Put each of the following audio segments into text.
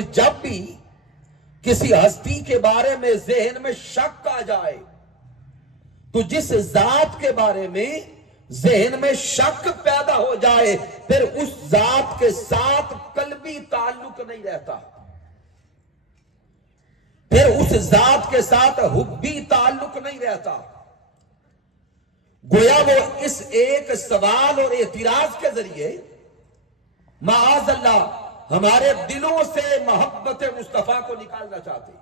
اور جب بھی کسی ہستی کے بارے میں ذہن میں شک آ جائے تو جس ذات کے بارے میں ذہن میں شک پیدا ہو جائے پھر اس ذات کے ساتھ قلبی تعلق نہیں رہتا، پھر اس ذات کے ساتھ حبی تعلق نہیں رہتا۔ گویا وہ اس ایک سوال اور اعتراض کے ذریعے معاذ اللہ ہمارے دلوں سے محبت مصطفیٰ کو نکالنا چاہتے،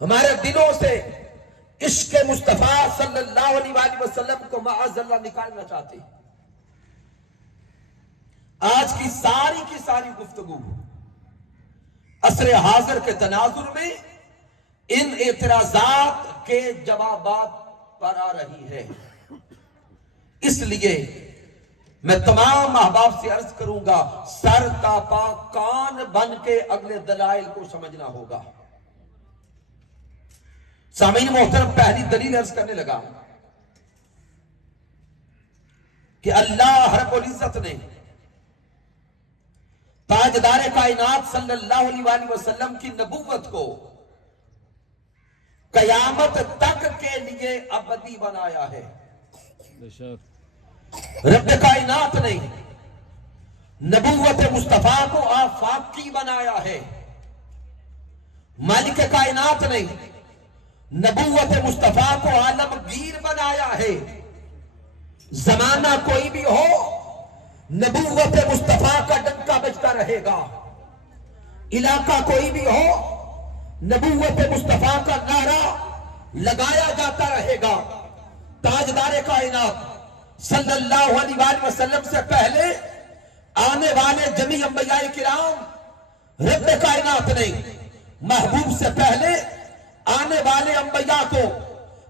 ہمارے دلوں سے عشق مصطفیٰ صلی اللہ علیہ وآلہ وسلم کو معاذ اللہ نکالنا چاہتے۔ آج کی ساری گفتگو عصر حاضر کے تناظر میں ان اعتراضات کے جوابات پر آ رہی ہے۔ اس لیے میں تمام احباب سے عرض کروں گا، سر تاپا کان بن کے اگلے دلائل کو سمجھنا ہوگا۔ سامعین محترم، پہلی دلیل عرض کرنے لگا کہ اللہ رب العزت نے تاجدار کائنات صلی اللہ علیہ وآلہ وسلم کی نبوت کو قیامت تک کے لیے ابدی بنایا ہے۔ رب کائنات نے نبوت مصطفیٰ کو آفاقی بنایا ہے، مالک کائنات نے نبوت مصطفیٰ کو عالمگیر بنایا ہے۔ زمانہ کوئی بھی ہو نبوت مصطفیٰ کا ڈنکا بجتا رہے گا، علاقہ کوئی بھی ہو نبوت مصطفیٰ کا نعرہ لگایا جاتا رہے گا۔ تاجدار کائنات صلی اللہ علیہ وآلہ وسلم سے پہلے آنے والے جمیع انبیاء کرام، رب کائنات نے محبوب سے پہلے آنے والے انبیاء کو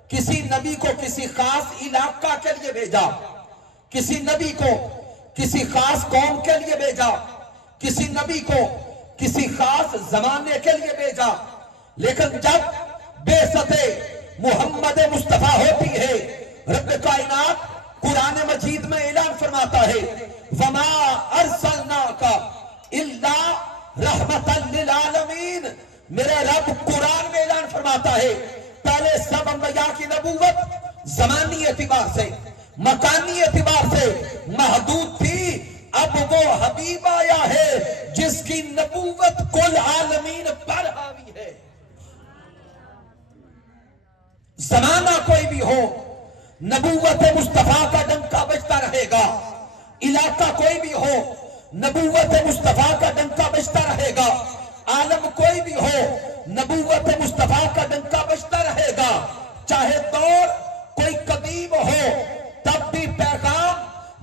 کسی نبی کو کسی خاص علاقہ کے لیے بھیجا، کسی نبی کو کسی خاص قوم کے لیے بھیجا، کسی نبی کو کسی خاص زمانے کے لیے بھیجا، لیکن جب بعثت محمد مصطفیٰ ہوتی ہے، رب کائنات قرآن مجید میں اعلان فرماتا ہے وَمَا أَرْسَلْنَاكَ إِلَّا رَحْمَةً لِلْعَالَمِينَ۔ میرے رب قرآن میں اعلان فرماتا ہے پہلے سب انبیاء کی نبوت زمانی اعتبار سے مکانی اعتبار سے محدود تھی، اب وہ حبیب آیا ہے جس کی نبوت کل عالمین پر حاوی ہے۔ زمانہ کوئی بھی ہو نبوت مصطفیٰ کا ڈنکا بجتا رہے گا، علاقہ کوئی بھی ہو نبوت مصطفیٰ کا ڈنکا بجتا رہے گا، عالم کوئی بھی ہو نبوت مصطفیٰ کا ڈنکا بجتا رہے گا۔ چاہے دور کوئی قدیم ہو تب بھی پیغام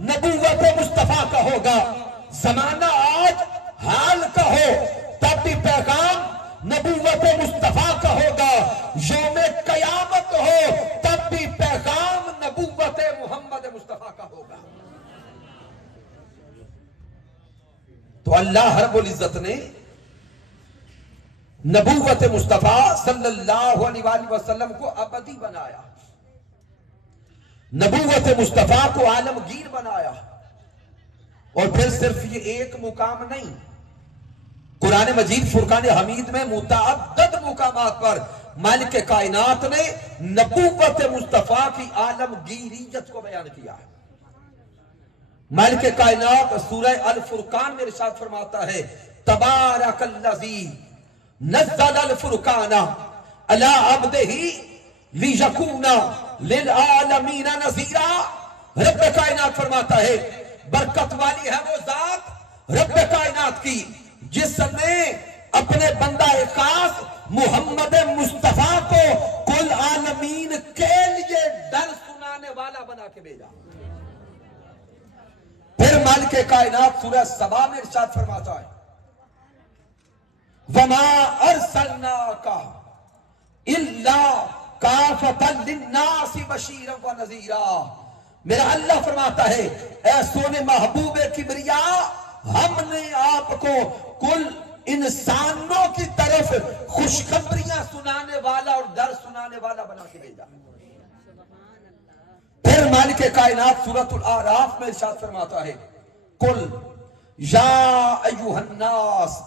نبوت مصطفیٰ کا ہوگا، زمانہ آج حال کا ہو تب بھی پیغام نبوت مصطفیٰ کا ہوگا، یوم قیامت ہو تب بھی پیغام نبوت محمد مصطفیٰ کا ہوگا۔ تو اللہ رب العزت نے نبوت مصطفیٰ صلی اللہ علیہ وآلہ وسلم کو ابدی بنایا، نبوت مصطفیٰ کو عالمگیر بنایا، اور پھر صرف یہ ایک مقام نہیں، قرآن مجید فرقان حمید میں متعدد مقامات پر مالک کائنات نے نبوت مصطفیٰ کی عالمگیریت کو بیان کیا ہے۔ مالک کائنات سورہ الفرقان میں ارشاد فرماتا ہے تبارک الذی نزل الفرقان علی عبدہ لیکون للعالمین نذیرا۔ رب کائنات فرماتا ہے برکت والی ہے وہ ذات رب کائنات کی جس نے اپنے بندہ خاص محمد مصطفیٰ کو کل عالمین کے لیے ڈر سنانے والا بنا کے بھیجا۔ پھر مالک کائنات سورہ سبا میں ارشاد فرماتا ہے وَمَا أَرْسَلْنَاكَ إِلَّا كَافَةً لِلنَّاسِ بَشِيرًا وَنَذِيرًا۔ میرا اللہ فرماتا ہے اے سونے محبوب کبریا، ہم نے آپ کو کل انسانوں کی طرف خوشخبریاں سنانے والا اور ڈر سنانے والا بنا کے بھیجا۔ پھر مالک کائنات سورۃ الاعراف میں ارشاد فرماتا ہے قل یا ایھا الناس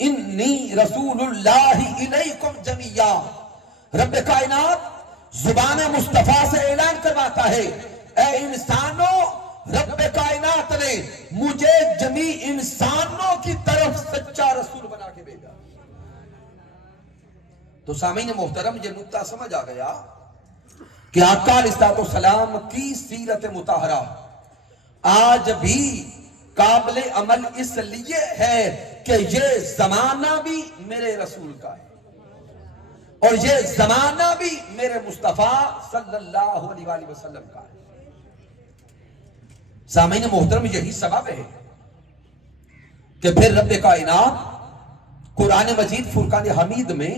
انی رسول اللہ الیکم جمیعا. رب کائنات زبان مصطفیٰ سے اعلان کرواتا ہے، اے انسانوں، رب کائنات نے مجھے جمیع انسانوں کی طرف سچا رسول بنا کے بھیجا. تو سامعین محترم، یہ نکتہ سمجھ آ گیا کہ آقا علیہ السلام کی سیرت مطہرہ آج بھی قابل عمل اس لیے ہے کہ یہ زمانہ بھی میرے رسول کا ہے اور یہ زمانہ بھی میرے مصطفیٰ صلی اللہ علیہ وآلہ وسلم کا ہے. سامعین محترم، یہی سبب ہے کہ پھر رب کائنات قرآن مجید فرقان حمید میں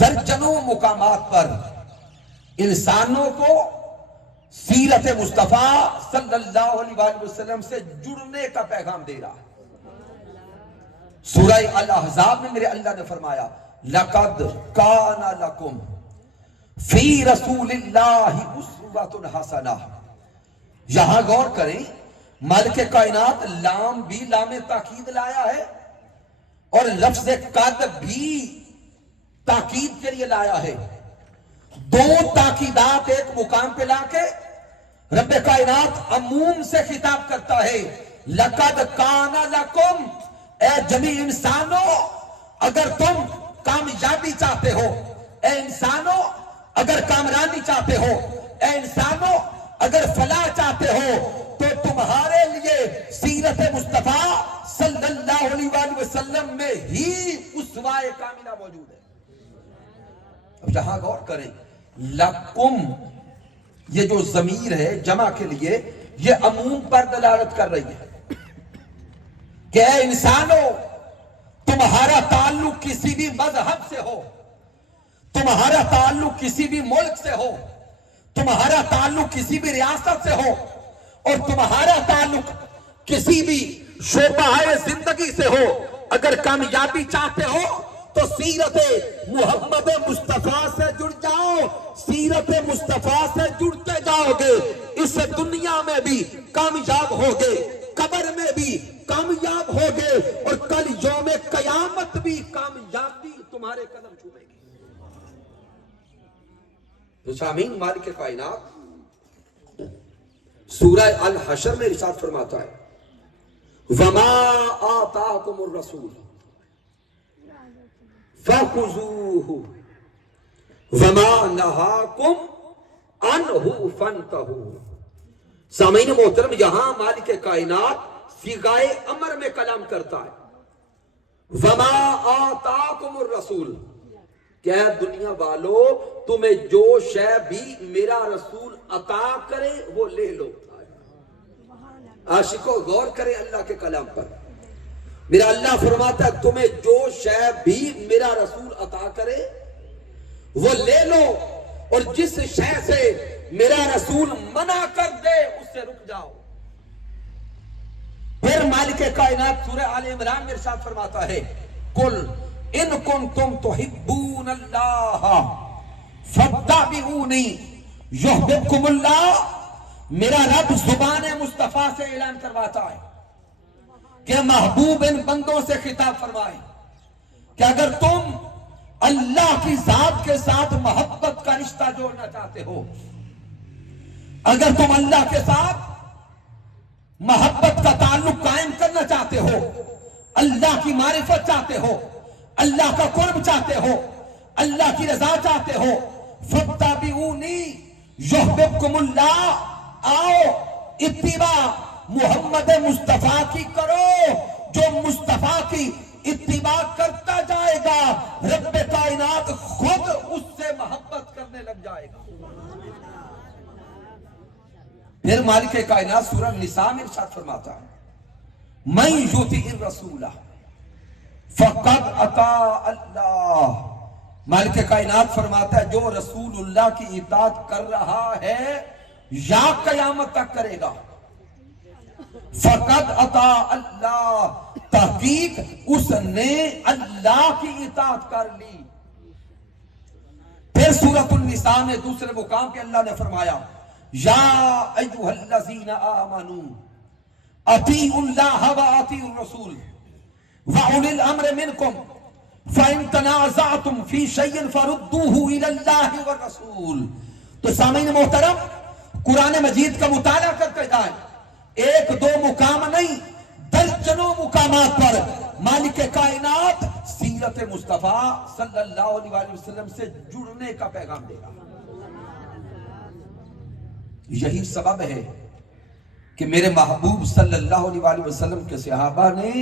درجنوں مقامات پر انسانوں کو سیرت مصطفیٰ صلی اللہ علیہ وآلہ وسلم سے جڑنے کا پیغام دے رہا ہے. سورہ الاحزاب میں میرے اللہ نے فرمایا لَقَدْ كَانَ لَكُمْ فِي رَسُولِ اللَّهِ أُسْوَةٌ حَسَنَةٌ. یہاں غور کریں، مالک کائنات لام بھی لام تاکید لایا ہے اور لفظ قد بھی تاکید کے لیے لایا ہے. دو تاکیدات ایک مقام پہ لا کے رب کائنات عموم سے خطاب کرتا ہے. لَقَدْ كَانَ لَكُمْ، اے جمیع انسانوں اگر تم کامیابی چاہتے ہو، اے انسانوں اگر کامرانی چاہتے ہو، اے انسانوں اگر فلاح چاہتے ہو، تو تمہارے لیے سیرت مصطفیٰ صلی اللہ علیہ وآلہ وسلم میں ہی اسوہ کاملہ موجود ہے. اب یہاں غور کریں، لَکُم یہ جو ضمیر ہے جمع کے لیے یہ عموم پر دلالت کر رہی ہے کہ اے انسانوں تمہارا تعلق کسی بھی مذہب سے ہو، تمہارا تعلق کسی بھی ملک سے ہو، تمہارا تعلق کسی بھی ریاست سے ہو اور تمہارا تعلق کسی بھی شعبہ زندگی سے ہو، اگر کامیابی چاہتے ہو تو سیرت محمد مصطفیٰ سے جڑ جاؤ. سیرت مصطفیٰ سے جڑتے جاؤ گے، اس دنیا میں بھی کامیاب ہوگے، قبر میں بھی کامیاب ہوگے اور کل یوم قیامت بھی کامیابی تمہارے قدم چھوئے گی. تو سامعین، مالک کائنات سورہ الحشر میں ارشاد فرماتا ہے وَمَا آتَاكُمُ الرَّسُولُ فَخُذُوهُ وَمَا نَهَاكُمْ عَنْهُ فَانْتَهُوا. سامعین محترم، یہاں مالک کائنات صیغۂ امر میں کلام کرتا ہے. وَمَا آتَاكُمُ الرَّسُولُ، کہ اے دنیا والو تمہیں جو شے بھی میرا رسول عطا کرے وہ لے لو. عاشقوں غور کرے اللہ کے کلام پر. میرا اللہ فرماتا ہے تمہیں جو شے بھی میرا رسول عطا کرے وہ لے لو اور جس شے سے میرا رسول منع کر دے اس سے رک جاؤ. پھر مالک کائنات سورہ آل عمران میں ارشاد فرماتا ہے قل ان کنتم تحبون اللہ فاتبعونی یحببکم اللہ. میرا رب زبان مصطفیٰ سے اعلان کرواتا ہے کہ محبوب ان بندوں سے خطاب فرمائے کہ اگر تم اللہ کی ذات کے ساتھ محبت کا رشتہ جوڑنا چاہتے ہو، اگر تم اللہ کے ساتھ محبت کا تعلق قائم کرنا چاہتے ہو، اللہ کی معرفت چاہتے ہو، اللہ کا قرب چاہتے ہو، اللہ کی رضا چاہتے ہو، فاتبعونی یحببکم اللہ. آؤ اتباع محمد مصطفیٰ کی کرو. جو مصطفیٰ کی اتباع کرتا جائے گا رب کائنات خود اس سے محبت کرنے لگ جائے گا. پھر مالک کائنات سورہ نساء میں ارشاد فرماتا ہے من یطع الرسول فقد اطاع اللہ. مالک کائنات فرماتا ہے جو رسول اللہ کی اطاعت کر رہا ہے یا قیامت تک کرے گا فقد اطاع اللہ، تحقیق اس نے اللہ کی اطاعت کر لی. پھر سورۃ النساء میں دوسرے مقام پہ اللہ نے فرمایا یا ایھا الذین آمنوا اطیعوا اللہ واطیعوا الرسول واولی الامر منکم فَإِن تَنَازَعْتُمْ فِي شَيْءٍ فَرُدُّوهُ إِلَى اللَّهِ وَالرَّسُولِ. تو سامعین محترم، قرآن مجید کا مطالعہ کرتے جائیں، ایک دو مقام نہیں، درجنوں مقامات پر مالک کائنات سیرت مصطفیٰ صلی اللہ علیہ وسلم سے جڑنے کا پیغام دے گا. یہی سبب ہے کہ میرے محبوب صلی اللہ علیہ وسلم کے صحابہ نے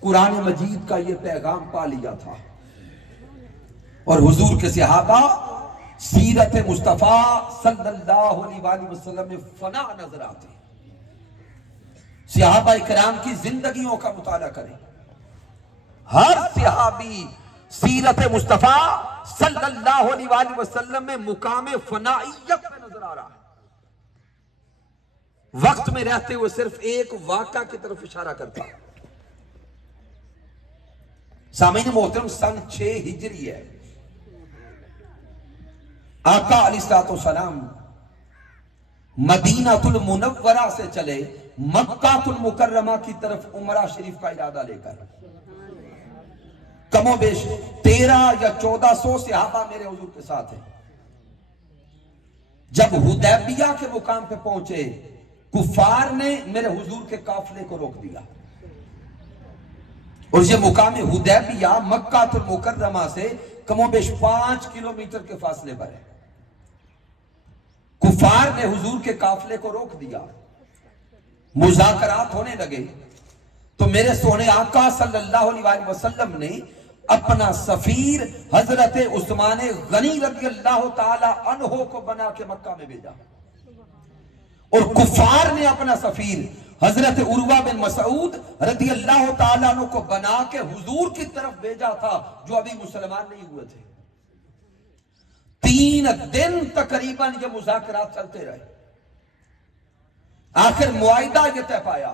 قرآن مجید کا یہ پیغام پا لیا تھا، اور حضور کے صحابہ سیرت مصطفیٰ صلی اللہ علیہ وسلم میں فنا نظر آتے. صحابہ کرام کی زندگیوں کا مطالعہ کریں، ہر صحابی سیرت مصطفیٰ صلی اللہ علیہ وسلم میں مقام فنائیت میں نظر آ رہا ہے. وقت میں رہتے ہوئے صرف ایک واقعہ کی طرف اشارہ کرتا. سامعین محترم، سن 6 ہجری ہے. آقا علیہ السلام مدینہ المنورہ سے چلے مکہ المکرمہ کی طرف عمرہ شریف کا ارادہ لے کر. کم و بیش 13 یا 1400 صحابہ میرے حضور کے ساتھ ہیں. جب حدیبیہ کے مقام پہ پہنچے، کفار نے میرے حضور کے قافلے کو روک دیا، اور یہ مقام حدیبیہ مکہ المکرمہ سے کم و بیش 5 کلومیٹر کے فاصلے پر ہے. کفار نے حضور کے قافلے کو روک دیا، مذاکرات ہونے لگے. تو میرے سونے آقا صلی اللہ علیہ وسلم نے اپنا سفیر حضرت عثمان غنی رضی اللہ تعالی عنہ کو بنا کے مکہ میں بھیجا، اور کفار نے اپنا سفیر حضرت عروہ بن مسعود رضی اللہ تعالیٰ عنہ کو بنا کے حضور کی طرف بھیجا تھا، جو ابھی مسلمان نہیں ہوئے تھے. 3 دن تقریباً یہ مذاکرات چلتے رہے. آخر معاہدہ یہ طے پایا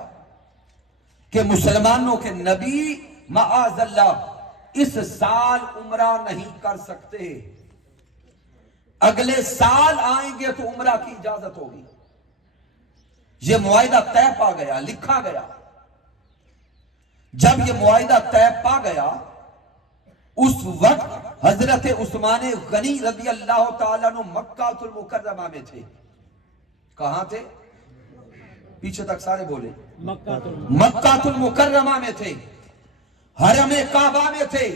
کہ مسلمانوں کے نبی معاذ اللہ اس سال عمرہ نہیں کر سکتے، اگلے سال آئیں گے تو عمرہ کی اجازت ہوگی. یہ معاہدہ طے پا گیا، لکھا گیا. جب یہ معاہدہ طے پا گیا، اس وقت حضرت عثمان غنی رضی اللہ تعالیٰ عنہ مکہ المکرمہ میں تھے. کہاں تھے؟ پیچھے تک سارے بولے. مکہ المکرمہ میں تھے، حرم کعبہ میں تھے،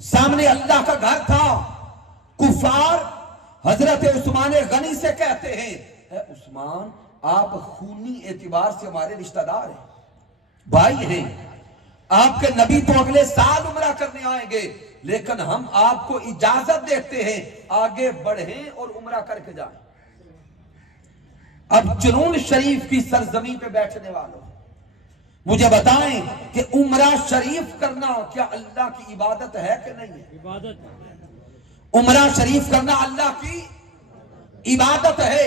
سامنے اللہ کا گھر تھا. کفار حضرت عثمان غنی سے کہتے ہیں، اے عثمان، آپ خونی اعتبار سے ہمارے رشتہ دار ہیں، بھائی ہیں، آپ کے نبی تو اگلے سال عمرہ کرنے آئیں گے، لیکن ہم آپ کو اجازت دیتے ہیں آگے بڑھیں اور عمرہ کر کے جائیں. اب جنون شریف کی سرزمین پہ بیٹھنے والوں، مجھے بتائیں کہ عمرہ شریف کرنا کیا اللہ کی عبادت ہے کہ نہیں ہے؟ عمرہ شریف کرنا اللہ کی عبادت ہے.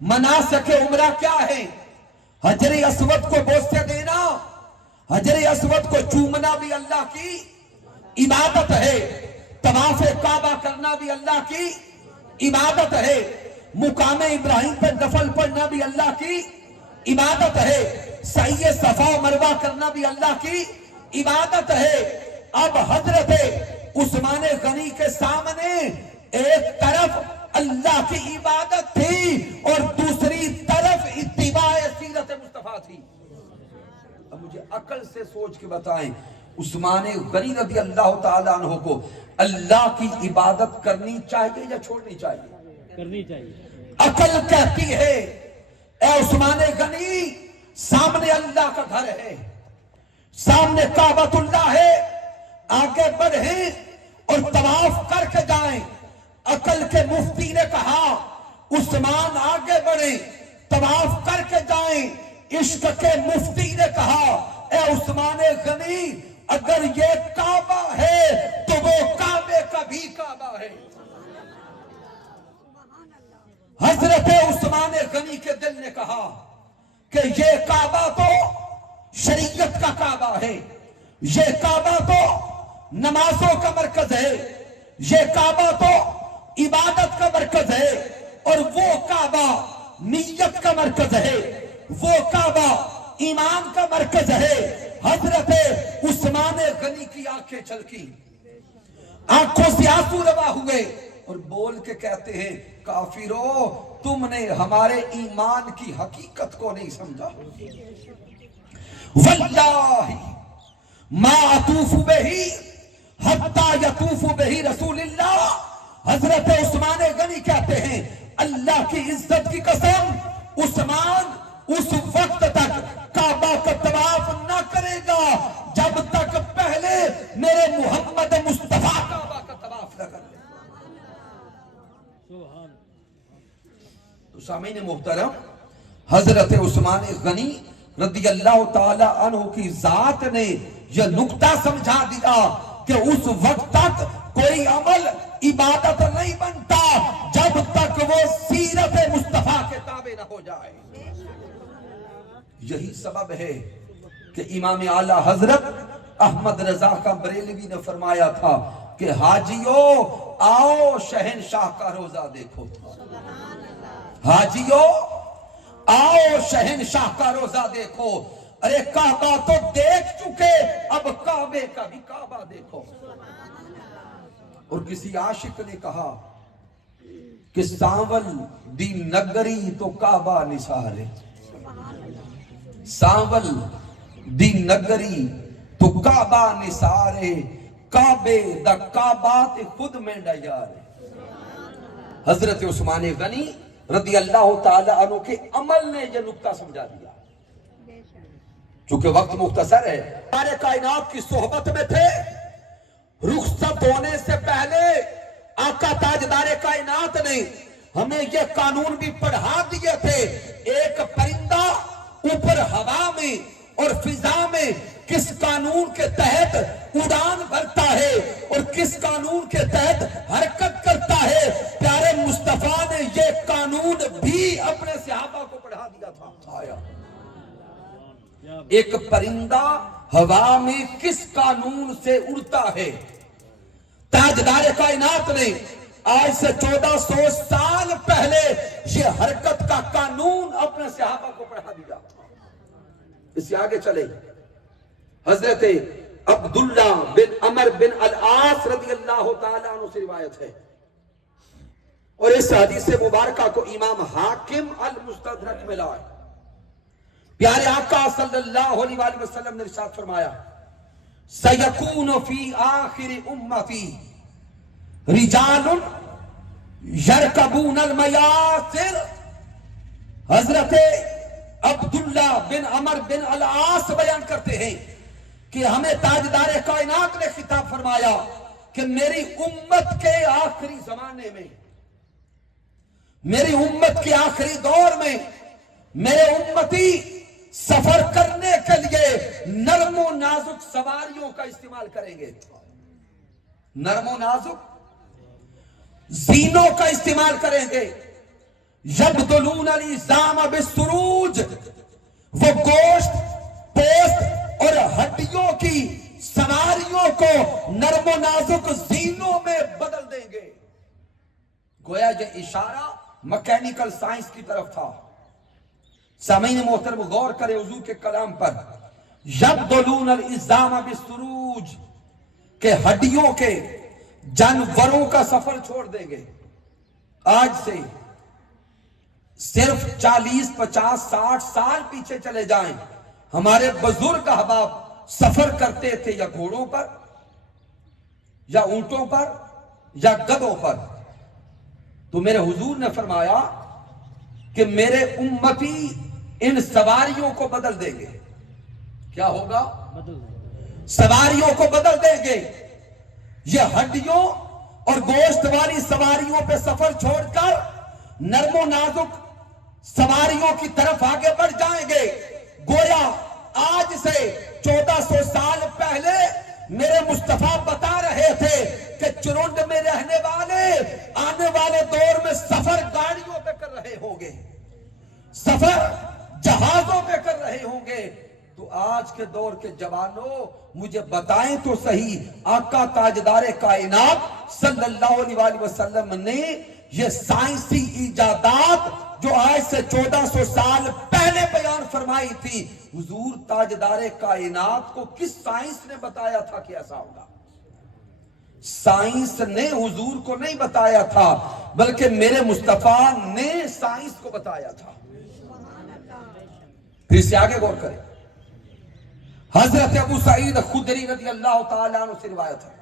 مناسک عمرہ کیا ہے؟ حجر اسود کو بوسے دینا، حجر اسود کو چومنا بھی اللہ کی عبادت ہے. طواف کعبہ کرنا بھی اللہ کی عبادت ہے. مقام ابراہیم پہ نفل پڑھنا بھی اللہ کی عبادت ہے. سعی صفا و مروہ کرنا بھی اللہ کی عبادت ہے. اب حضرت عثمان غنی کے سامنے ایک طرف اللہ کی عبادت تھی اور دوسری طرف اتباع سیرت مصطفیٰ تھی. اب مجھے عقل سے سوچ کے بتائیں، عثمان غنی رضی اللہ تعالیٰ عنہ کو اللہ کی عبادت کرنی چاہیے یا چھوڑنی چاہیے؟ کرنی چاہیے. عقل کہتی ہے، اے عثمان غنی، سامنے اللہ کا گھر ہے، سامنے کعبۃ اللہ ہے، آگے بڑھیں اور طواف کر کے جائیں. عقل کے مفتی نے کہا عثمان آگے بڑھیں، طواف کر کے جائیں. عشق کے مفتی نے کہا اے عثمان غنی، اگر یہ کعبہ ہے تو وہ کعبے کا بھی کعبہ ہے. حضرت عثمان غنی کے دل نے کہا کہ یہ کعبہ تو شریعت کا کعبہ ہے، یہ کعبہ تو نمازوں کا مرکز ہے، یہ کعبہ تو عبادت کا مرکز ہے، اور وہ کعبہ نیت کا مرکز ہے، وہ کعبہ ایمان کا مرکز ہے. حضرت عثمان غنی کی آنکھیں چھلکی, آنکھوں سے آنسو روا ہوئے اور بول کے کہتے ہیں کافرو تم نے ہمارے ایمان کی حقیقت کو نہیں سمجھا. واللہ ما اطوف بہی حتی یطوف بہی رسول اللہ. حضرت عثمان غنی کہتے ہیں اللہ کی عزت کی قسم, عثمان اس وقت تک کعبہ کا طواف نہ کرے گا جب تک پہلے میرے محمد مصطفیٰ کعبہ کا طواف نہ کر لے. تو سامعین محترم, حضرت عثمان غنی رضی اللہ تعالی عنہ کی ذات نے یہ نقطہ سمجھا دیا کہ اس وقت تک کوئی عمل عبادت نہیں بنتا جب تک وہ سیرت مصطفیٰ کے تابع نہ ہو جائے. یہی سبب ہے کہ امام اعلیٰ حضرت احمد رضا کا بریلوی نے فرمایا تھا کہ حاجیو آؤ شہنشاہ کا روزہ دیکھو. حاجیو آؤ شہنشاہ کا روزہ دیکھو. ارے کعبہ تو دیکھ چکے, اب کعبے کا بھی کعبہ دیکھو. اور کسی عاشق نے کہا کہ سانول دی نگری تو کعبہ نثارے, سانول دی نگری تو کعبہ نثارے, کعبے دا کعبات خود میں ڈیارے. حضرت عثمان غنی رضی اللہ تعالی عنہ کے عمل نے یہ نقطہ سمجھا دیا. چونکہ وقت مختصر ہے, سارے کائنات کی صحبت میں تھے, رخصت ہونے سے پہلے آقا تاجدار کائنات نے ہمیں یہ قانون بھی پڑھا دیے تھے, ایک پرندہ اوپر ہوا میں اور فضا میں کس قانون کے تحت اڑان بھرتا ہے اور کس قانون کے تحت حرکت کرتا ہے. پیارے مصطفیٰ نے یہ قانون بھی اپنے صحابہ کو پڑھا دیا تھا. ایک پرندہ ہوا میں کس قانون سے اڑتا ہے, تاجدار کائنات نے آج سے 1400 سال پہلے یہ حرکت کا قانون اپنے صحابہ کو پڑھا دیا. اس سے آگے چلے, حضرت عبداللہ بن عمر بن العاص رضی اللہ تعالیٰ عنہ سے روایت ہے, اور اس حدیث مبارکہ کو امام حاکم المستدرک میں لائے. پیارے آقا صلی اللہ علیہ وآلہ وسلم نے ارشاد فرمایا سیکون فی آخر امتی رجال یرکبون المیاسر. حضرت عبداللہ بن عمر بن العاص بیان کرتے ہیں کہ ہمیں تاجدار کائنات نے خطاب فرمایا کہ میری امت کے آخری زمانے میں, میری امت کے آخری دور میں میرے امتی سفر کرنے کے لیے نرم و نازک سواریوں کا استعمال کریں گے. نرم و نازک زینوں کا استعمال کریں گے. یبدلون العظام بالسروج, وہ گوشت پوست اور ہڈیوں کی سواریوں کو نرم و نازک زینوں میں بدل دیں گے. گویا یہ اشارہ مکینیکل سائنس کی طرف تھا. سامعین محترم غور کرے حضور کے کلام پر, یبدلون العظام بالسروج, کہ ہڈیوں کے جانوروں کا سفر چھوڑ دیں گے. آج سے صرف 40 50 60 سال پیچھے چلے جائیں, ہمارے بزرگ احباب سفر کرتے تھے یا گھوڑوں پر یا اونٹوں پر یا گدھوں پر. تو میرے حضور نے فرمایا کہ میرے امتی ان سواریوں کو بدل دیں گے. کیا ہوگا؟ سواریوں کو بدل دیں گے. یہ ہڈیوں اور گوشت والی سواریوں پہ سفر چھوڑ کر نرم و نازک سواریوں کی طرف آگے بڑھ جائیں گے. گویا آج سے 1400 سال پہلے میرے مصطفیٰ بتا رہے تھے کہ چرنڈ میں رہنے والے آنے والے دور میں سفر گاڑیوں پہ کر رہے ہوں گے, سفر جہازوں پہ کر رہے ہوں گے. تو آج کے دور کے جوانوں مجھے بتائیں تو صحیح, آقا تاجدار کائنات صلی اللہ علیہ وسلم نے یہ سائنسی ایجادات جو آج سے 1400 سال پہلے بیان فرمائی تھی، حضور تاجدار کائنات کو کس سائنس نے بتایا تھا کہ ایسا ہوگا؟ سائنس نے حضور کو نہیں بتایا تھا، بلکہ میرے مصطفیٰ نے سائنس کو بتایا تھا۔ پھر سے آگے غور کریں، حضرت ابو سعید خدری رضی اللہ تعالیٰ عنہ سے روایت ہے،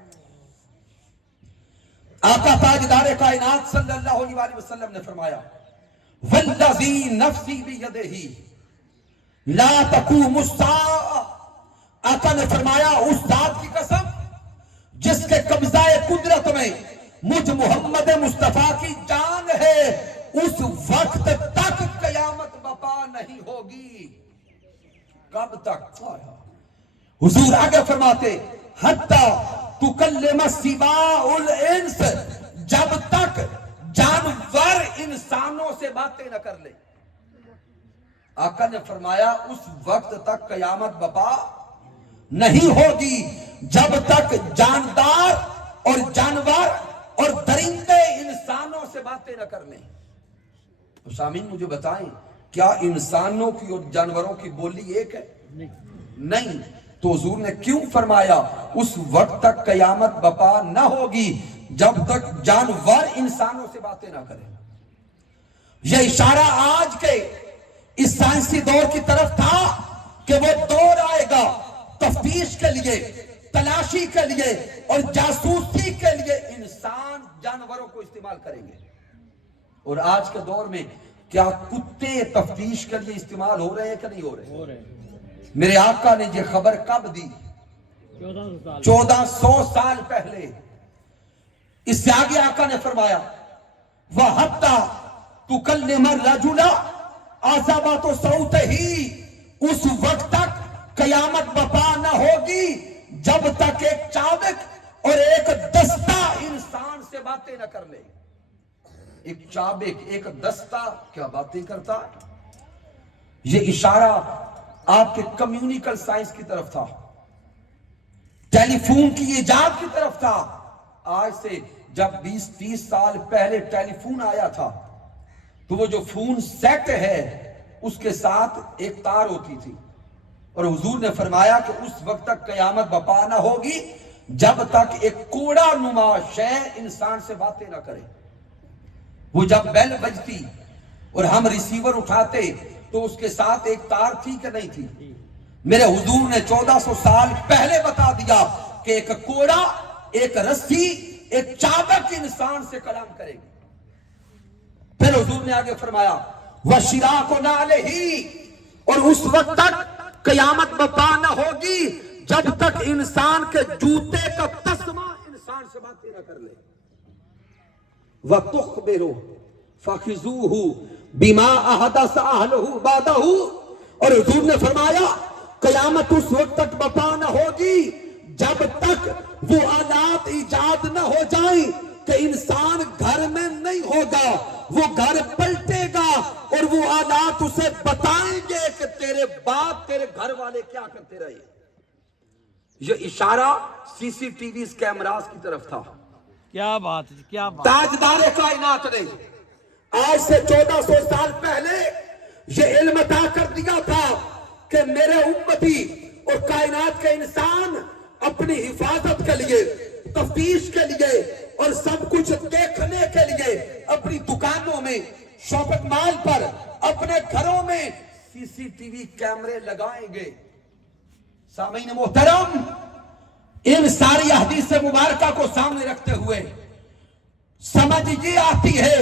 آقا تاجدار کائنات صلی اللہ علیہ وسلم نے فرمایا، والذی نفسی بیدہ لا تقوم الساعہ، آقا نے فرمایا اس ذات کی قسم جس کے قبضہ قدرت میں مجھ محمد مصطفیٰ کی جان ہے، اس وقت تک قیامت بپا نہیں ہوگی۔ کب تک؟ حضور آگے فرماتے، حتی تکلم السباع الانس، جب تک جانور انسانوں سے باتیں نہ کر لے۔ آقا نے فرمایا اس وقت تک قیامت بپا نہیں ہوگی جب تک جاندار اور جانور اور درندے انسانوں سے باتیں نہ کر لیں۔ تو سامعین مجھے بتائیں، کیا انسانوں کی اور جانوروں کی بولی ایک ہے؟ نہیں۔ تو حضور نے کیوں فرمایا اس وقت تک قیامت بپا نہ ہوگی جب تک جانور انسانوں سے باتیں نہ کریں؟ یہ اشارہ آج کے اس سائنسی دور کی طرف تھا کہ وہ دور آئے گا تفتیش کے لیے، تلاشی کے لیے اور جاسوسی کے لیے انسان جانوروں کو استعمال کریں گے۔ اور آج کے دور میں کیا کتے تفتیش کے لیے استعمال ہو رہے ہیں کہ نہیں ہو رہے؟ میرے آقا نے یہ خبر کب دی؟ 1400 سال پہلے۔ اس سے آگے آقا نے فرمایا، وَحَتَّى تُكَلِّمَ الرَّجُلَ عَذَبَةُ صَوْتِهِ، اس وقت تک قیامت بپا نہ ہوگی جب تک ایک چابک اور ایک دستہ انسان سے باتیں نہ کر لے۔ ایک چابک، ایک دستہ کیا باتیں کرتا؟ یہ اشارہ آپ کے کمیونیکل سائنس کی طرف تھا، ٹیلی فون کی ایجاد کی طرف تھا۔ آج سے جب 20-30 سال پہلے ٹیلی فون آیا تھا تو وہ جو فون سیٹ ہے اس کے ساتھ ایک تار ہوتی تھی، اور حضور نے فرمایا کہ اس وقت تک قیامت بپا نہ ہوگی جب تک ایک کوڑا نما شے انسان سے باتیں نہ کرے۔ وہ جب بیل بجتی اور ہم ریسیور اٹھاتے تو اس کے ساتھ ایک تار تھی کہ نہیں تھی؟ میرے حضور نے 1400 سال پہلے بتا دیا کہ ایک کوڑا، ایک رسی، ایک چابک انسان سے کلام کرے گی۔ پھر حضور نے آگے فرمایا، وَشِرَاكُ نَعْلِهِ، اور اس وقت تک قیامت بپا نہ ہوگی جب تک انسان کے جوتے کا تسمہ انسان سے باتیں نہ کر لے۔ وَتُخْبِرُ فَخِذُوهُ بِمَا أَحْدَثَ أَهْلُهُ بَعْدَهُ، اور حضور نے فرمایا قیامت اس وقت تک بپا نہ ہوگی جب تک وہ آلات ایجاد نہ ہو جائیں کہ انسان گھر میں نہیں ہوگا، وہ گھر پلٹے گا اور وہ آلات اسے بتائیں گے کہ تیرے باپ، تیرے گھر والے کیا کرتے رہے۔ یہ اشارہ سی سی ٹی ویز کیمراز کی طرف تھا۔ کیا بات ہے، کیا بات۔ تاجدار کائنات نے آج سے 1400 سال پہلے یہ علم عطا کر دیا تھا کہ میرے امتی اور کائنات کے انسان اپنی حفاظت کے لیے، تفتیش کے لیے اور سب کچھ دیکھنے کے لیے اپنی دکانوں میں، شاپنگ مال پر، اپنے گھروں میں سی سی ٹی وی کیمرے لگائیں گے۔ سامعین محترم، ان ساری احادیث مبارکہ کو سامنے رکھتے ہوئے سمجھ یہ آتی ہے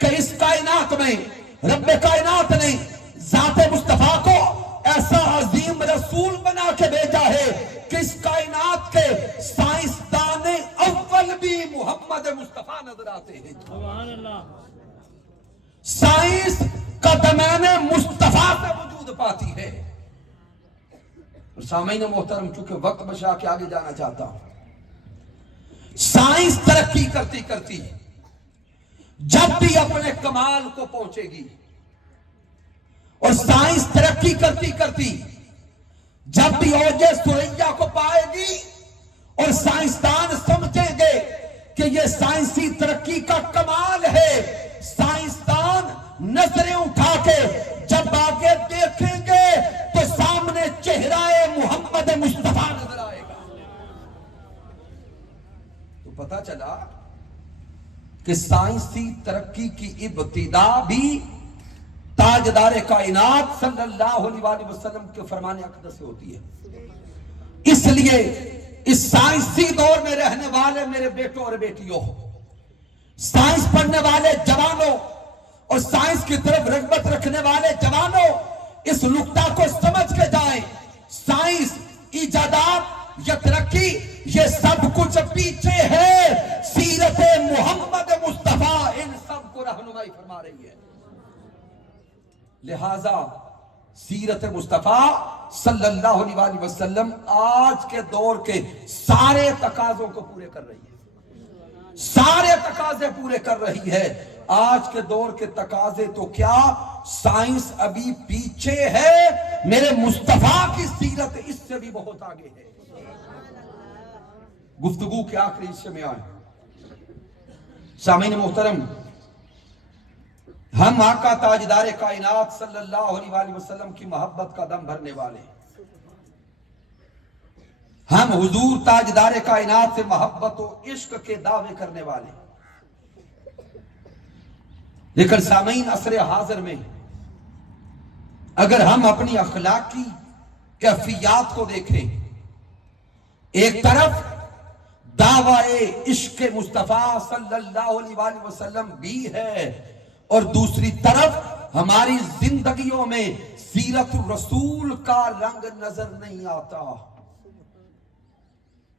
کہ اس کائنات میں رب کائنات نے ذات مصطفیٰ کو ایسا عظیم رسول بنا کے بھیجا ہے کہ اس کائنات کے سائنسدان اول بھی محمد مصطفیٰ نظر آتے ہیں۔ سبحان اللہ۔ سائنس کا دمین مصطفیٰ سے وجود پاتی ہے۔ سامعین محترم، چونکہ وقت بچا کے آگے جانا چاہتا ہوں، سائنس ترقی کرتی کرتی جب بھی اپنے کمال کو پہنچے گی، اور سائنس ترقی کرتی کرتی جب بھی اوج ثریا کو پائے گی اور سائنسدان سمجھیں گے کہ یہ سائنسی ترقی کا کمال ہے، سائنسدان نظر پتہ چلا کہ سائنسی ترقی کی ابتدا بھی تاجدار کائنات صلی اللہ علیہ وآلہ وسلم کے فرمان اقدس سے ہوتی ہے. اس لیے اس سائنسی دور میں رہنے والے میرے بیٹوں اور بیٹیوں، سائنس پڑھنے والے جوانوں اور سائنس کی طرف رغبت رکھنے والے جوانوں، اس نقطہ کو سمجھ کے جائیں. سائنس، ایجادات یا ترقی، یہ سب کچھ پیچھے ہے. سیرت محمد مصطفیٰ ان سب کو رہنمائی فرما رہی ہے. لہذا سیرت مصطفیٰ صلی اللہ علیہ وآلہ وسلم آج کے دور کے سارے تقاضوں کو پورے کر رہی ہے. سارے تقاضے پورے کر رہی ہے. آج کے دور کے تقاضے تو کیا، سائنس ابھی پیچھے ہے، میرے مصطفیٰ کی سیرت اس سے بھی بہت آگے ہے. گفتگو کے آخری حصے میں آئے. سامعین محترم، ہم آقا تاجدار کائنات صلی اللہ علیہ وآلہ وسلم کی محبت کا دم بھرنے والے، ہم حضور تاجدار کائنات سے محبت و عشق کے دعوے کرنے والے. لیکن سامعین، عصر حاضر میں اگر ہم اپنی اخلاقی کیفیات کو دیکھیں، ایک طرف دعوی عشق مصطفیٰ صلی اللہ علیہ وآلہ وسلم بھی ہے، اور دوسری طرف ہماری زندگیوں میں سیرت الرسول کا رنگ نظر نہیں آتا.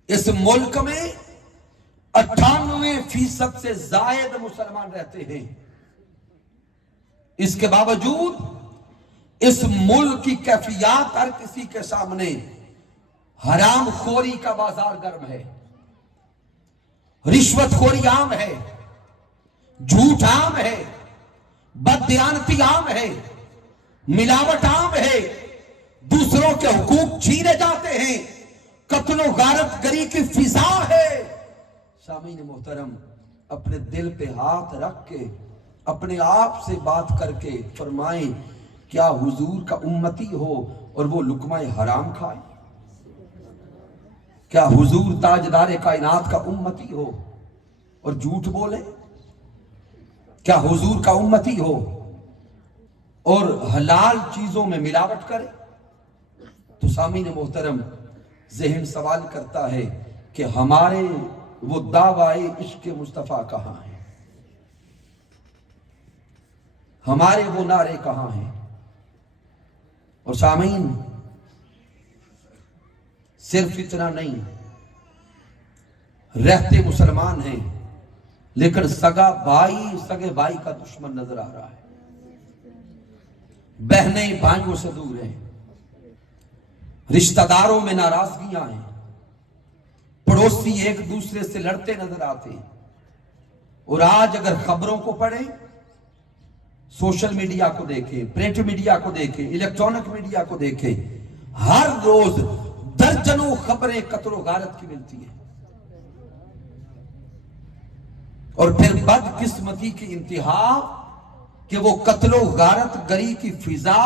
اس ملک میں 98% سے زائد مسلمان رہتے ہیں. اس کے باوجود اس ملک کی کیفیات ہر کسی کے سامنے حرام خوری کا بازار گرم ہے، رشوت خوری عام ہے، جھوٹ عام ہے، بددیانتی عام ہے، ملاوٹ عام ہے، دوسروں کے حقوق چھینے جاتے ہیں، قتل و غارت گری کی فضا ہے. سامعین محترم، اپنے دل پہ ہاتھ رکھ کے اپنے آپ سے بات کر کے فرمائیں، کیا حضور کا امتی ہو اور وہ لقمہ حرام کھائے؟ کیا حضور تاجدار کائنات کا امتی ہو اور جھوٹ بولے؟ کیا حضور کا امتی ہو اور حلال چیزوں میں ملاوٹ کرے؟ تو سامعین محترم، ذہن سوال کرتا ہے کہ ہمارے وہ دعوی عشق مصطفیٰ کہاں ہیں؟ ہمارے وہ نعرے کہاں ہیں؟ اور سامعین، صرف اتنا نہیں، رہتے مسلمان ہیں لیکن سگا بھائی کا دشمن نظر آ رہا ہے. بہنیں بھائیوں سے دور ہیں، رشتہ داروں میں ناراضگیاں ہیں، پڑوسی ایک دوسرے سے لڑتے نظر آتے ہیں. اور آج اگر خبروں کو پڑھیں، سوشل میڈیا کو دیکھیں، پرنٹ میڈیا کو دیکھیں، الیکٹرانک میڈیا کو دیکھیں، ہر روز درجنوں خبریں قتل و غارت کی ملتی ہیں. اور پھر بدقسمتی کی انتہا کہ وہ قتل و غارت گری کی فضا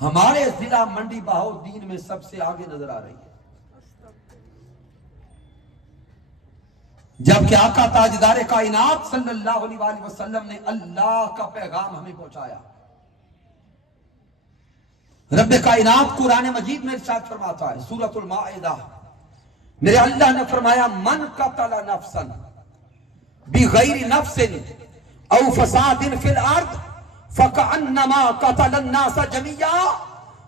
ہمارے ضلع منڈی بہاؤالدین میں سب سے آگے نظر آ رہی ہے. جبکہ آقا تاجدار کائنات صلی اللہ علیہ وآلہ وسلم نے اللہ کا پیغام ہمیں پہنچایا. رب کائنات قرآن مجید میں ارشاد فرماتا ہے، سورۃ المائدہ، میرے اللہ نے فرمایا، من قتل نفسا بغیر نفس او فساد فی الارض فکأنما قتل الناس جميعا.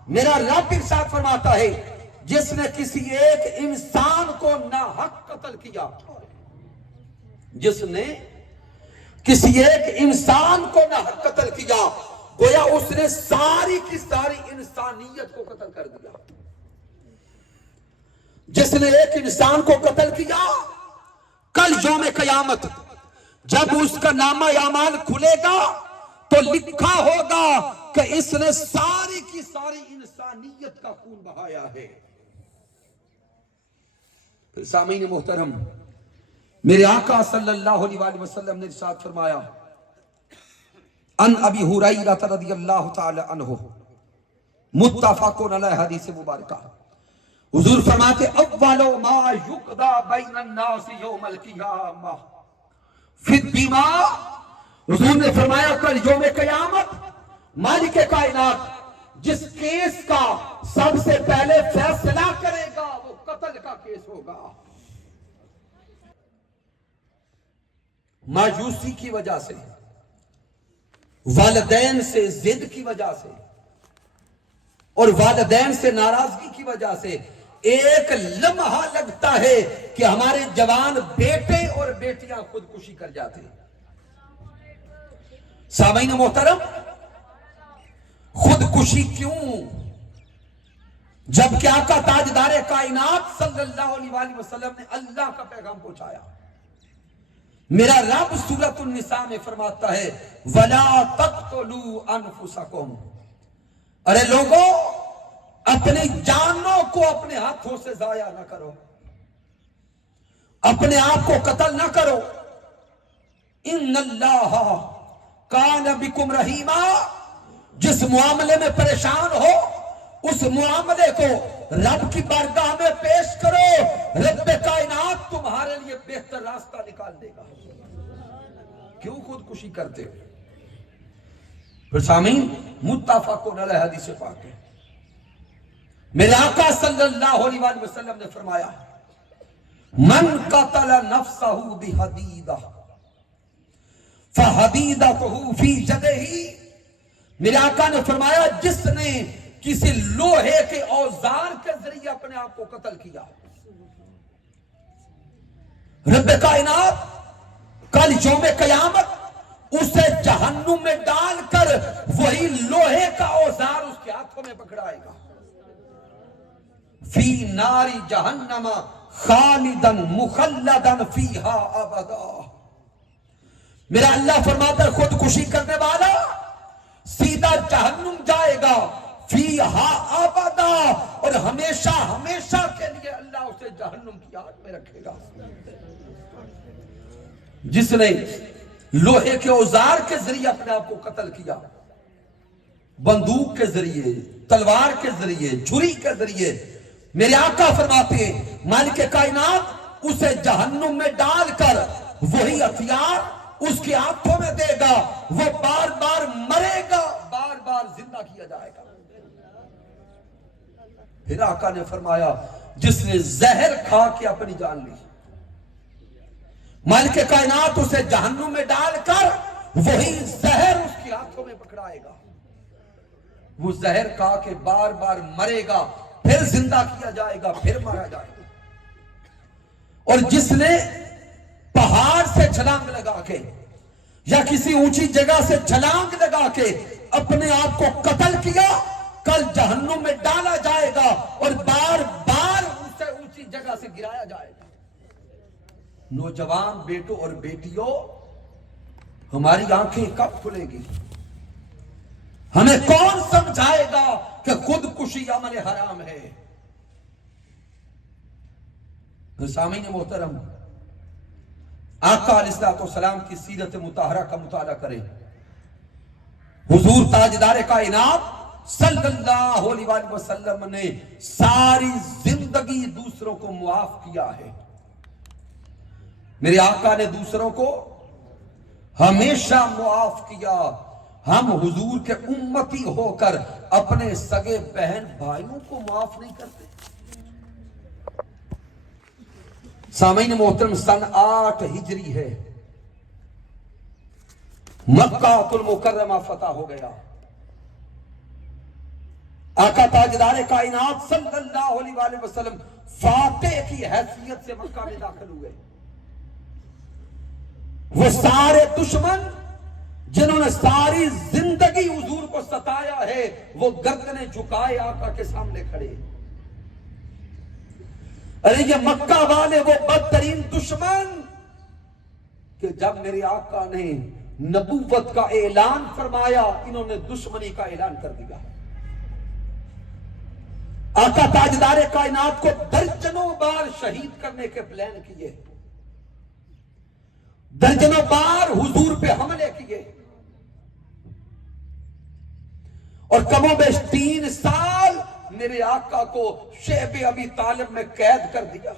میرا رب ارشاد فرماتا ہے، جس نے کسی ایک انسان کو ناحق قتل کیا، جس نے کسی ایک انسان کو ناحق قتل کیا، گویا اس نے ساری کی ساری انسانیت کو قتل کر دیا. جس نے ایک انسان کو قتل کیا، کل یوم قیامت جب اس کا نامہ اعمال کھلے گا تو لکھا ہوگا کہ اس نے ساری کی ساری انسانیت کا خون بہایا ہے. پھر سامعین محترم، میرے آقا صلی اللہ علیہ وآلہ وسلم نے ارشاد فرمایا، ان ابی ہریرہ رضی اللہ تعالی عنہ، متفق علیہ حدیث مبارکہ، حضور فرماتے اول ما یقضا بین الناس یوم القیامہ فی الدماء، حضور نے فرمایا کل یوم قیامت مالک کائنات جس کیس کا سب سے پہلے فیصلہ کرے گا وہ قتل کا کیس ہوگا. مایوسی کی وجہ سے، والدین سے ضد کی وجہ سے اور والدین سے ناراضگی کی وجہ سے ایک لمحہ لگتا ہے کہ ہمارے جوان بیٹے اور بیٹیاں خودکشی کر جاتے ہیں. سامعین محترم، خودکشی کیوں؟ جبکہ آقا تاجدار کائنات صلی اللہ علیہ وآلہ وسلم نے اللہ کا پیغام پہنچایا. میرا رب سورۃ النساء میں فرماتا ہے وَلَا تَقْتُلُوا أَنفُسَكُمْ، ارے لوگوں اپنی جانوں کو اپنے ہاتھوں سے ضائع نہ کرو، اپنے آپ کو قتل نہ کرو. ان اللہ کان بکم رحیما، جس معاملے میں پریشان ہو اس معاملے کو رب کی بارگاہ میں پیش کرو، رب کائنات تمہارے لیے بہتر راستہ نکال دے گا. کیوں خودکشی کرتے ہو؟ پھر سامعین متفقون علیہ حدیث پاک ہے، میرے آقا صلی اللہ علیہ وآلہ وسلم نے فرمایا من قتل نفسہ بحدیدہ فحدیدتہ فی جدہ، میرے آقا نے فرمایا جس نے کسی لوہے کے اوزار کے ذریعے اپنے آپ کو قتل کیا، رب کائنات کل یوم قیامت اسے جہنم میں ڈال کر وہی لوہے کا اوزار اس کے ہاتھوں میں پکڑائے گا. فی ناری جہنم خالدن مخلدن فیہا ابدا. میرا اللہ فرماتا ہے خودکشی کرنے والا سیدھا جہنم جائے گا، فیہا ابدا، اور ہمیشہ ہمیشہ کے لیے اللہ اسے جہنم کی آگ میں رکھے گا. جس نے لوہے کے اوزار کے ذریعے اپنے آپ کو قتل کیا، بندوق کے ذریعے، تلوار کے ذریعے، چھری کے ذریعے، میرے آقا فرماتے ہیں مالک کائنات اسے جہنم میں ڈال کر وہی ہتھیار اس کے ہاتھوں میں دے گا، وہ بار بار مرے گا، بار بار زندہ کیا جائے گا. پھر آقا نے فرمایا جس نے زہر کھا کے اپنی جان لی، مالک کائنات اسے جہنم میں ڈال کر وہی زہر اس کے ہاتھوں میں پکڑائے گا، وہ زہر کھا کے بار بار مرے گا، پھر زندہ کیا جائے گا، پھر مارا جائے گا. اور جس نے پہاڑ سے چھلانگ لگا کے یا کسی اونچی جگہ سے چھلانگ لگا کے اپنے آپ کو قتل کیا، کل جہنم میں ڈالا جائے گا اور بار بار اسے اونچی جگہ سے گرایا جائے گا. نوجوان بیٹوں اور بیٹیوں، ہماری آنکھیں کب کھلے گی؟ ہمیں کون سمجھائے گا کہ خودکشی عمل حرام ہے؟ سامعین محترم، آقا علیہ الصلوۃ والسلام کی سیرت مطہرہ کا مطالعہ کریں. حضور تاجدار کائنات صلی اللہ علیہ وآلہ وسلم نے ساری زندگی دوسروں کو معاف کیا ہے. میرے آقا نے دوسروں کو ہمیشہ معاف کیا. ہم حضور کے امتی ہو کر اپنے سگے بہن بھائیوں کو معاف نہیں کرتے. سامعین محترم، سن 8 ہجری ہے، مکہ المکرمہ فتح ہو گیا. آقا تاجدار کائنات صلی اللہ علیہ وآلہ وسلم فاتح کی حیثیت سے مکہ میں داخل ہوئے. وہ سارے دشمن جنہوں نے ساری زندگی حضور کو ستایا ہے، وہ گردنیں جھکائے آقا کے سامنے کھڑے. ارے یہ مکہ والے وہ بدترین دشمن کہ جب میرے آقا نے نبوت کا اعلان فرمایا، انہوں نے دشمنی کا اعلان کر دیا. آقا تاجدار کائنات کو درجنوں بار شہید کرنے کے پلان کیے، درجنوں بار حضور پہ حملے کیے، اور کم و بیش 3 سال میرے آقا کو شعب ابی طالب میں قید کر دیا.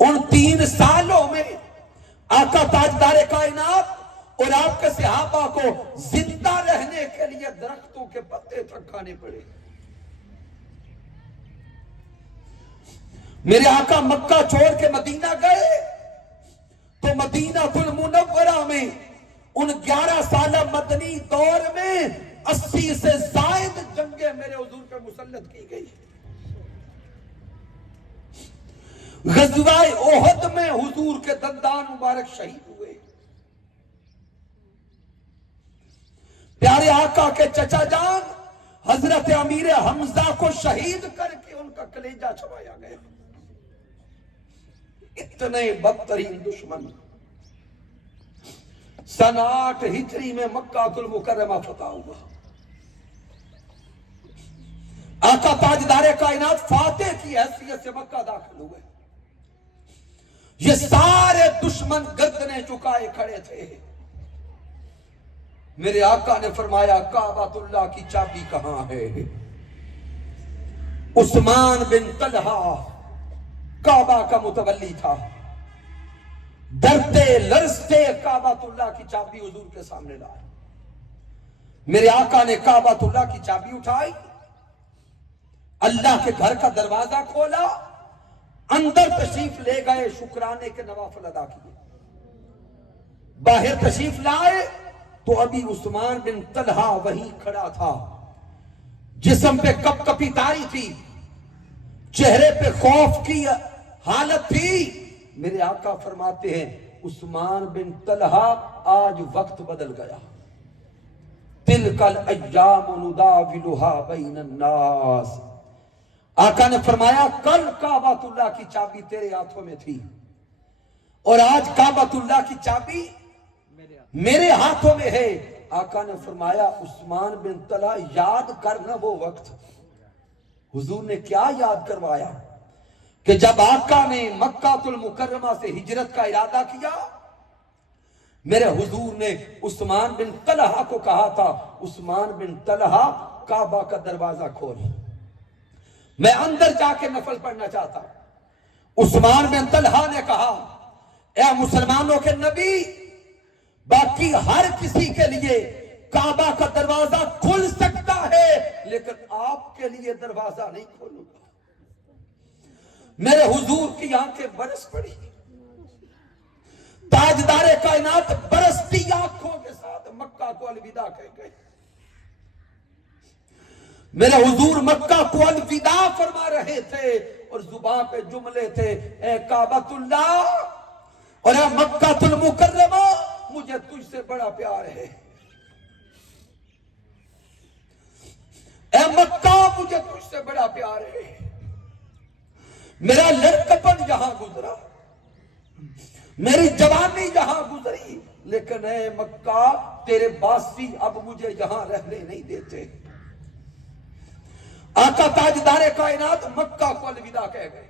ان 3 سالوں میں آقا تاجدار کائنات اور آپ کے صحابہ کو زندہ رہنے کے لیے درختوں کے پتے تک کھانے پڑے. میرے آقا مکہ چھوڑ کے مدینہ گئے تو مدینہ المنورہ میں ان 11 سالہ مدنی دور میں 80 سے زائد جنگیں میرے حضور پہ مسلط کی گئی. غزوہ احد میں حضور کے دندان مبارک شہید ہوئے. پیارے آقا کے چچا جان حضرت امیر حمزہ کو شہید کر کے ان کا کلیجہ چھوایا گیا. اتنے بدترین دشمن. سن 8 ہجری میں مکہ المکرمہ فتح ہوا. آقا تاجدار کائنات فاتح کی حیثیت سے مکہ داخل ہوئے. یہ سارے دشمن گردنیں چکائے کھڑے تھے. میرے آقا نے فرمایا کعبۃ اللہ کی چابی کہاں ہے؟ عثمان بن طلحہ کعبہ کا متولی تھا. ڈرتے لرزتے کعبۃ اللہ کی چابی حضور کے سامنے لایا. میرے آقا نے کعبۃ اللہ کی چابی اٹھائی, اللہ کے گھر کا دروازہ کھولا, اندر تشریف لے گئے, شکرانے کے نوافل ادا کیے. باہر تشریف لائے تو ابھی عثمان بن طلحہ وہیں کھڑا تھا. جسم پہ کپ کپی تاری تھی, چہرے پہ خوف کی حالت تھی. میرے آقا فرماتے ہیں عثمان بن طلحہ آج وقت بدل گیا. تلک الایام نداولها بین الناس. آقا نے فرمایا کل کعبۃ اللہ کی چابی تیرے ہاتھوں میں تھی اور آج کعبۃ اللہ کی چابی میرے ہاتھوں میں ہے. آقا نے فرمایا عثمان بن طلحہ یاد کرنا وہ وقت. حضور نے کیا یاد کروایا کہ جب آقا نے مکہ المکرمہ سے ہجرت کا ارادہ کیا, میرے حضور نے عثمان بن طلحہ کو کہا تھا عثمان بن طلحہ کعبہ کا دروازہ کھول, میں اندر جا کے نفل پڑھنا چاہتا ہوں. عثمان بن طلحہ نے کہا اے مسلمانوں کے نبی, باقی ہر کسی کے لیے کعبہ کا دروازہ کھل سکتا ہے لیکن آپ کے لیے دروازہ نہیں کھولوں گا. میرے حضور کی آنکھیں برس پڑی. تاجدار کائنات برستی آنکھوں کے ساتھ مکہ کو الوداع کہہ گئے. میرے حضور مکہ کو الوداع فرما رہے تھے اور زبان پہ جملے تھے اے کعبۃ اللہ اور اے مکہ المکرمہ, مجھے تجھ سے بڑا پیار ہے. اے مکہ مجھے تجھ سے بڑا پیار ہے. میرا لڑکپن یہاں گزرا, میری جوانی یہاں گزری, لیکن اے مکہ تیرے باسی اب مجھے یہاں رہنے نہیں دیتے. آقا تاجدار کائنات مکہ کو الوداع کہہ گئے.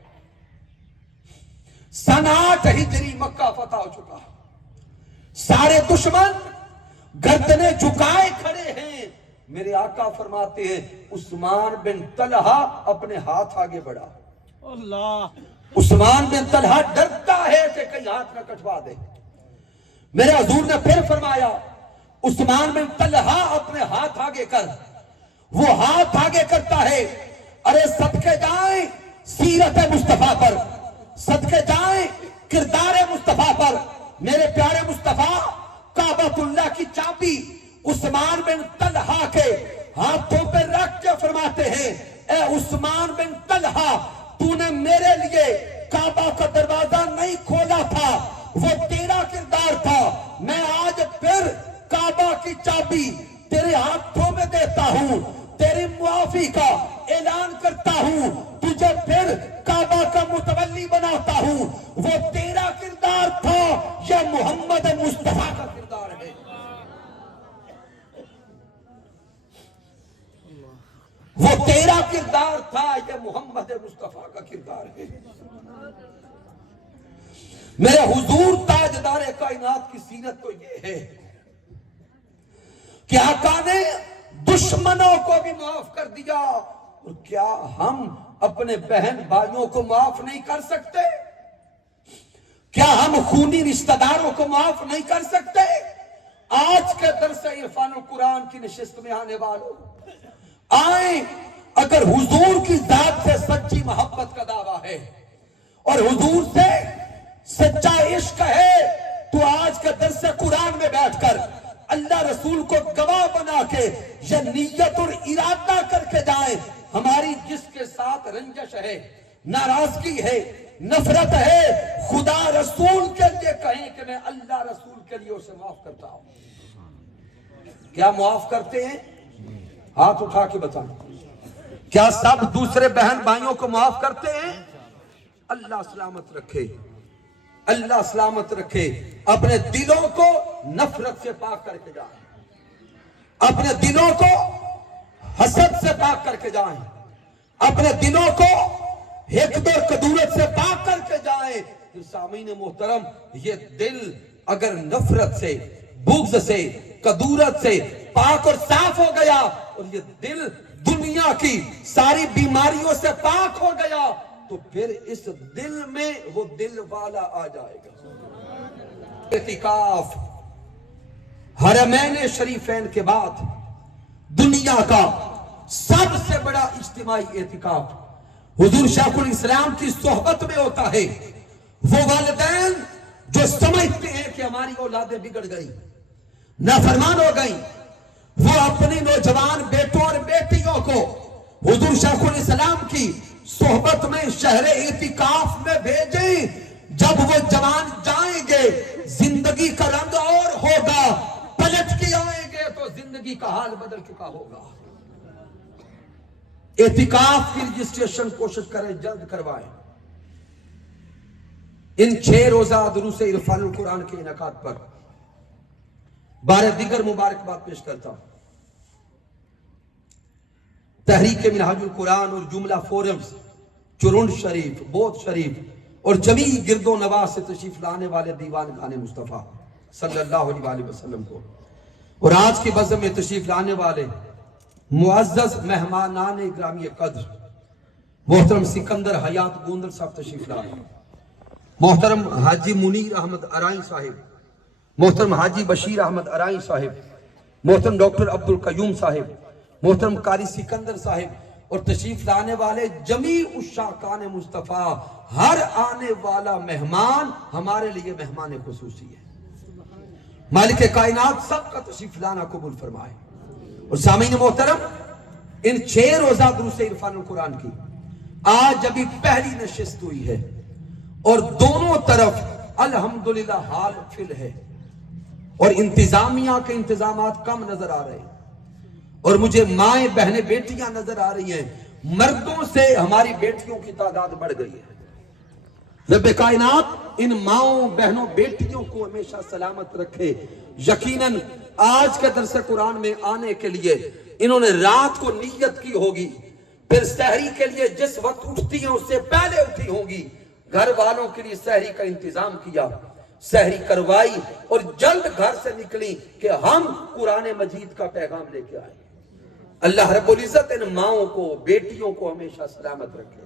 سن 8 ہجری مکہ فتح ہو چکا. سارے دشمن گردنیں جھکائے کھڑے ہیں. میرے آقا فرماتے ہیں عثمان بن طلحہ اپنے ہاتھ آگے بڑھا. اللہ. عثمان بن طلحہ ڈرتا ہے کہ کہیں ہاتھ نہ کٹوا دے. میرے حضور نے پھر فرمایا عثمان بن طلحہ اپنے ہاتھ آگے کر. وہ ہاتھ آگے کرتا ہے. ارے صدقے جائیں سیرت مصطفیٰ پر, صدقے جائیں کردار مصطفیٰ پر. میرے پیارے مصطفیٰ کعبۃ اللہ کی چابی عثمان بن طلحہ کے ہاتھوں پہ رکھ کے فرماتے ہیں اے عثمان بن طلحہ, تو نے میرے لیے کعبہ کا دروازہ نہیں کھولا تھا, وہ تیرا کردار تھا. میں آج پھر کعبہ کی چابی تیرے ہاتھوں میں دیتا ہوں, تیری معافی کا اعلان کرتا ہوں, تجھے پھر کعبہ کا متولی بناتا ہوں. وہ تیرا کردار تھا, یہ محمد مصطفیٰ کا کردار ہے. وہ تیرا کردار تھا, یہ محمد مصطفیٰ کا کردار ہے. میرے حضور تاجدار کائنات کی سیرت تو یہ ہے کہ آقا نے دشمنوں کو بھی معاف کر دیا، اور کیا ہم اپنے بہن بھائیوں کو معاف نہیں کر سکتے؟ کیا ہم خونی رشتہ داروں کو معاف نہیں کر سکتے؟ آج کے درس عرفان القرآن کی نشست میں آنے والوں آئیں، اگر حضور کی ذات سے سچی محبت کا دعویٰ ہے اور حضور سے سچا عشق ہے تو آج کے درس قرآن میں بیٹھ کر اللہ رسول کو گواہ بنا کے یہ نیت اور ارادہ کر کے جائیں، ہماری جس کے ساتھ رنجش ہے، ناراضگی ہے، نفرت ہے، خدا رسول کے لیے کہیں کہ میں اللہ رسول کے لیے اسے معاف کرتا ہوں۔ کیا معاف کرتے ہیں؟ ہاتھ اٹھا کے بتائیں، کیا سب دوسرے بہن بھائیوں کو معاف کرتے ہیں؟ اللہ سلامت رکھے، اللہ سلامت رکھے۔ اپنے دلوں کو نفرت سے پاک کر کے جائیں، اپنے دلوں کو حسد سے پاک کر کے جائیں، اپنے دلوں کو حقد اور کدورت سے پاک کر کے جائیں۔ سامعین محترم، یہ دل اگر نفرت سے، بغض سے، کدورت سے پاک اور صاف ہو گیا، اور یہ دل دنیا کی ساری بیماریوں سے پاک ہو گیا، تو پھر اس دل میں وہ دل والا آ جائے گا۔ اعتکاف حرمین شریفین کے بعد دنیا کا سب سے بڑا اجتماعی اعتکاف حضور شیخ الاسلام کی صحبت میں ہوتا ہے۔ وہ والدین جو سمجھتے ہیں کہ ہماری اولادیں بگڑ گئی، نافرمان ہو گئی، وہ اپنی نوجوان بیٹوں اور بیٹیوں کو حضور شیخ الاسلام کی صحبت میں شہر اعتکاف میں بھیجیں۔ جب وہ جوان جائیں گے زندگی کا رنگ اور ہوگا، پلٹ کے آئیں گے تو زندگی کا حال بدل چکا ہوگا۔ اعتکاف کی رجسٹریشن کوشش کریں، جلد کروائیں۔ ان 6 روزہ دروس عرفان القرآن کے انعقاد پر بارے دیگر مبارکباد پیش کرتا ہوں۔ تحریک منہاج القرآن اور جملہ فورمز، چرونڈ شریف، بودھ شریف اور جمیع گرد و نواح سے تشریف لانے والے دیوان خانے مصطفیٰ صلی اللہ علیہ وسلم کو، اور آج کی بزم میں تشریف لانے والے معزز مہمانان گرامی قدر محترم سکندر حیات گوندر صاحب تشریف لائے، محترم حاجی منیر احمد ارائی صاحب، محترم حاجی بشیر احمد ارائی صاحب، محترم ڈاکٹر عبدالقیوم صاحب، محترم قاری سکندر صاحب، اور تشریف لانے والے جمیع عشاقان مصطفیٰ۔ ہر آنے والا مہمان ہمارے لیے مہمان خصوصی ہے۔ مالک کائنات سب کا تشریف لانا قبول فرمائے۔ اور سامعین محترم، ان 6 روزہ دروس عرفان القرآن کی آج ابھی پہلی نشست ہوئی ہے، اور دونوں طرف الحمدللہ حال فل ہے، اور انتظامیہ کے انتظامات کم نظر آ رہے ہیں، اور مجھے مائیں بہنیں بیٹیاں نظر آ رہی ہیں، مردوں سے ہماری بیٹیوں کی تعداد بڑھ گئی ہے۔ رب کائنات ان ماؤں بہنوں بیٹیوں کو ہمیشہ سلامت رکھے۔ یقیناً آج کے درس قرآن میں آنے کے لیے انہوں نے رات کو نیت کی ہوگی، پھر سحری کے لیے جس وقت اٹھتی ہیں اس سے پہلے اٹھی ہوگی، گھر والوں کے لیے سحری کا انتظام کیا، سحری کروائی، اور جلد گھر سے نکلی کہ ہم قرآن مجید کا پیغام لے کے آئے۔ اللہ رب العزت ان ماؤں کو، بیٹیوں کو ہمیشہ سلامت رکھے۔